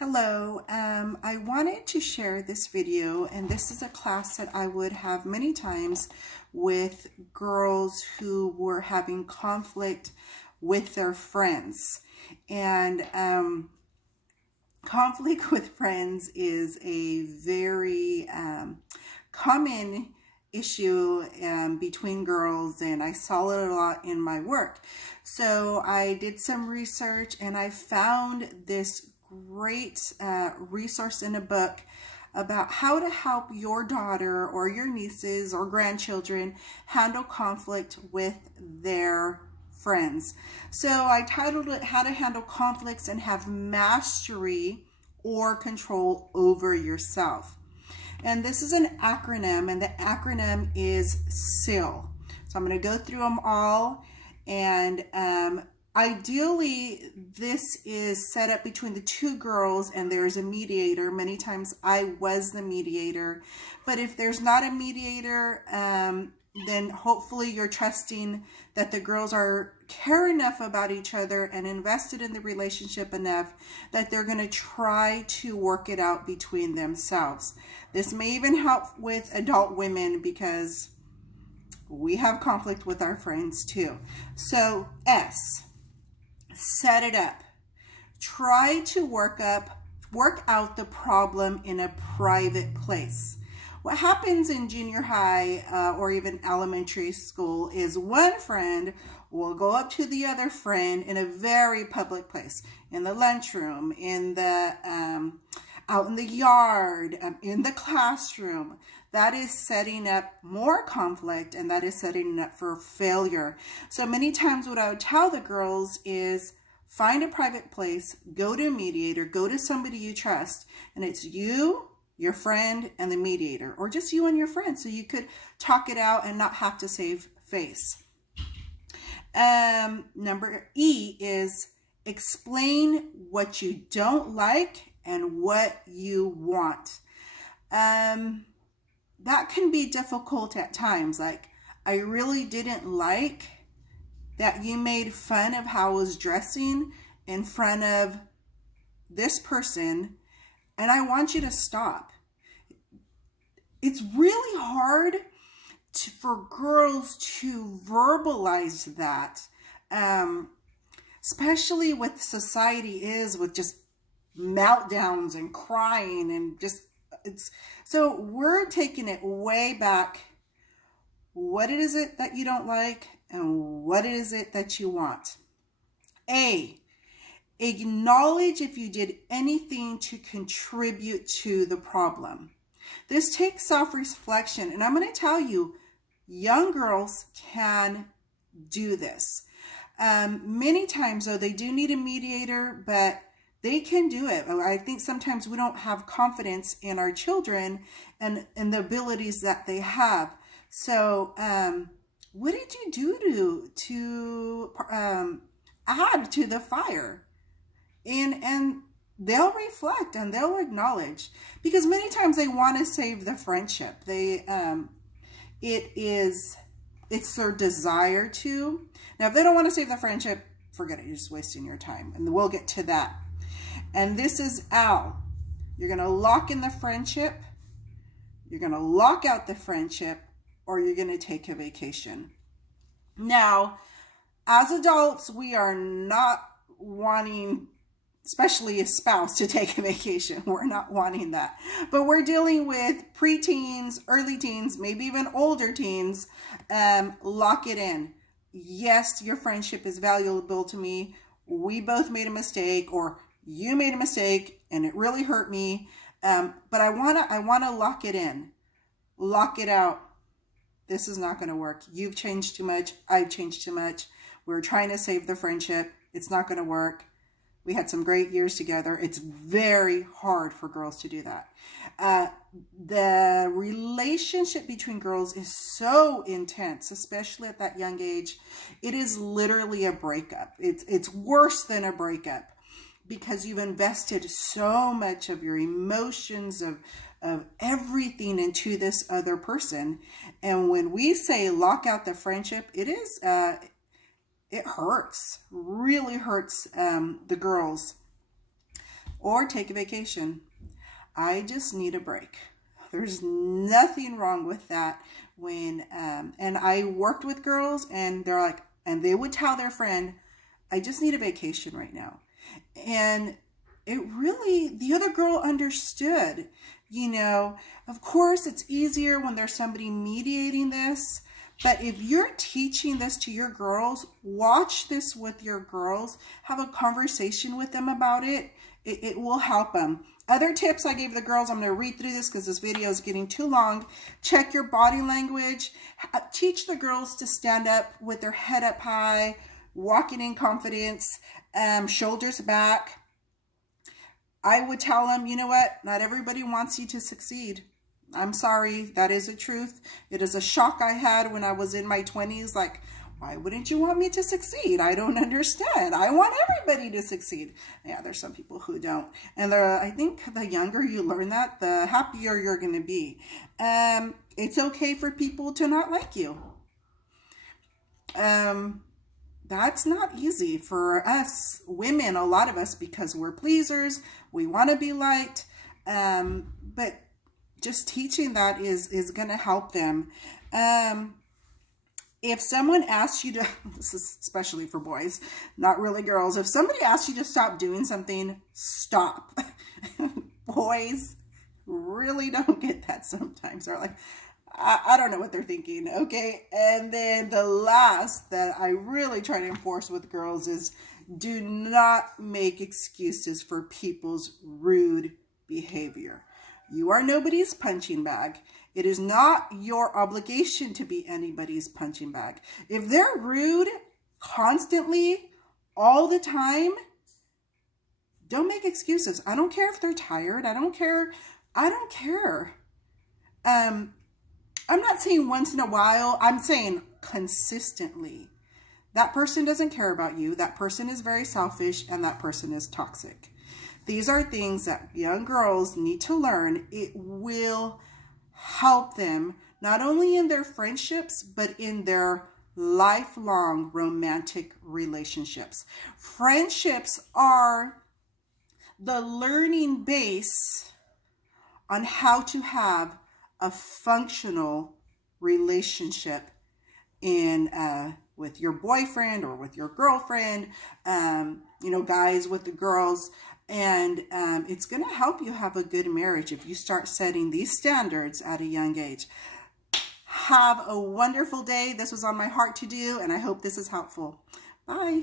Hello, I wanted to share this video, and this is a class that I would have many times with girls who were having conflict with their friends. And conflict with friends is a very common issue between girls, and I saw it a lot in my work. So I did some research and I found this great resource in a book about how to help your daughter or your nieces or grandchildren handle conflict with their friends. So I titled it How to Handle Conflicts and Have Mastery or Control Over Yourself. And this is an acronym, and the acronym is SIL. So I'm going to go through them all, and ideally, this is set up between the two girls and there's a mediator. Many times I was the mediator, but if there's not a mediator, then hopefully you're trusting that the girls care enough about each other and invested in the relationship enough that they're going to try to work it out between themselves. This may even help with adult women because we have conflict with our friends too. So S. Set it up. Try to work out the problem in a private place. What happens in junior high or even elementary school is one friend will go up to the other friend in a very public place, in the lunchroom, in the out in the yard, in the classroom. That is setting up more conflict, and that is setting up for failure. So many times what I would tell the girls is find a private place, go to a mediator, go to somebody you trust, and it's you, your friend, and the mediator, or just you and your friend, so you could talk it out and not have to save face. Number E is explain what you don't like and what you want. That can be difficult at times. Like, I really didn't like that you made fun of how I was dressing in front of this person, and I want you to stop. It's really hard for girls to verbalize that, especially with society with just meltdowns and crying and just so we're taking it way back. What is it that you don't like and what is it that you want? A, acknowledge if you did anything to contribute to the problem. This takes self-reflection, and I'm going to tell you, young girls can do this. Many times, though, they do need a mediator, but they can do it. I think sometimes we don't have confidence in our children and the abilities that they have. So what did you do to add to the fire? And they'll reflect and they'll acknowledge, because many times they want to save the friendship. It's their desire to. Now, if they don't want to save the friendship, forget it. You're just wasting your time. And we'll get to that. And this is L. You're going to lock in the friendship, you're going to lock out the friendship, or you're going to take a vacation. Now, as adults, we are not wanting, especially a spouse, to take a vacation. We're not wanting that. But we're dealing with preteens, early teens, maybe even older teens. Lock it in. Yes, your friendship is valuable to me. We both made a mistake, or you made a mistake and it really hurt me. But I wanna lock it in, lock it out. This is not gonna work. You've changed too much. I've changed too much. We're trying to save the friendship. It's not gonna work. We had some great years together. It's very hard for girls to do that. The relationship between girls is so intense, especially at that young age. It is literally a breakup. It's worse than a breakup, because you've invested so much of your emotions, of everything into this other person. And when we say lock out the friendship, it hurts, really hurts the girls. or take a vacation. I just need a break. There's nothing wrong with that. When and I worked with girls, and they're like, and they would tell their friend, I just need a vacation right now. And it really, the other girl understood. You know, of course, it's easier when there's somebody mediating this. But if you're teaching this to your girls, watch this with your girls, have a conversation with them about it. It will help them. Other tips I gave the girls, I'm going to read through this because this video is getting too long. Check your body language. Teach the girls to stand up with their head up high, walking in confidence, shoulders back. I would tell them, you know what? Not everybody wants you to succeed. I'm sorry. That is the truth. It is a shock I had when I was in my 20s. Like, why wouldn't you want me to succeed? I don't understand. I want everybody to succeed. Yeah, there's some people who don't. And I think the younger you learn that, the happier you're going to be. It's okay for people to not like you. That's not easy for us women, a lot of us, because we're pleasers. We want to be liked. But just teaching that is going to help them. If someone asks you to, this is especially for boys, not really girls. If somebody asks you to stop doing something, stop. Boys really don't get that sometimes. They're like, I don't know what they're thinking, okay? And then the last that I really try to enforce with girls is do not make excuses for people's rude behavior. You are nobody's punching bag. It is not your obligation to be anybody's punching bag. If they're rude constantly, all the time, don't make excuses. I don't care if they're tired. I don't care. I'm not saying once in a while. I'm saying consistently. That person doesn't care about you. That person is very selfish, and that person is toxic. These are things that young girls need to learn. It will help them not only in their friendships, but in their lifelong romantic relationships. Friendships are the learning base on how to have a functional relationship with your boyfriend or with your girlfriend, guys with the girls. And it's going to help you have a good marriage if you start setting these standards at a young age. Have a wonderful day. This was on my heart to do, and I hope this is helpful. Bye.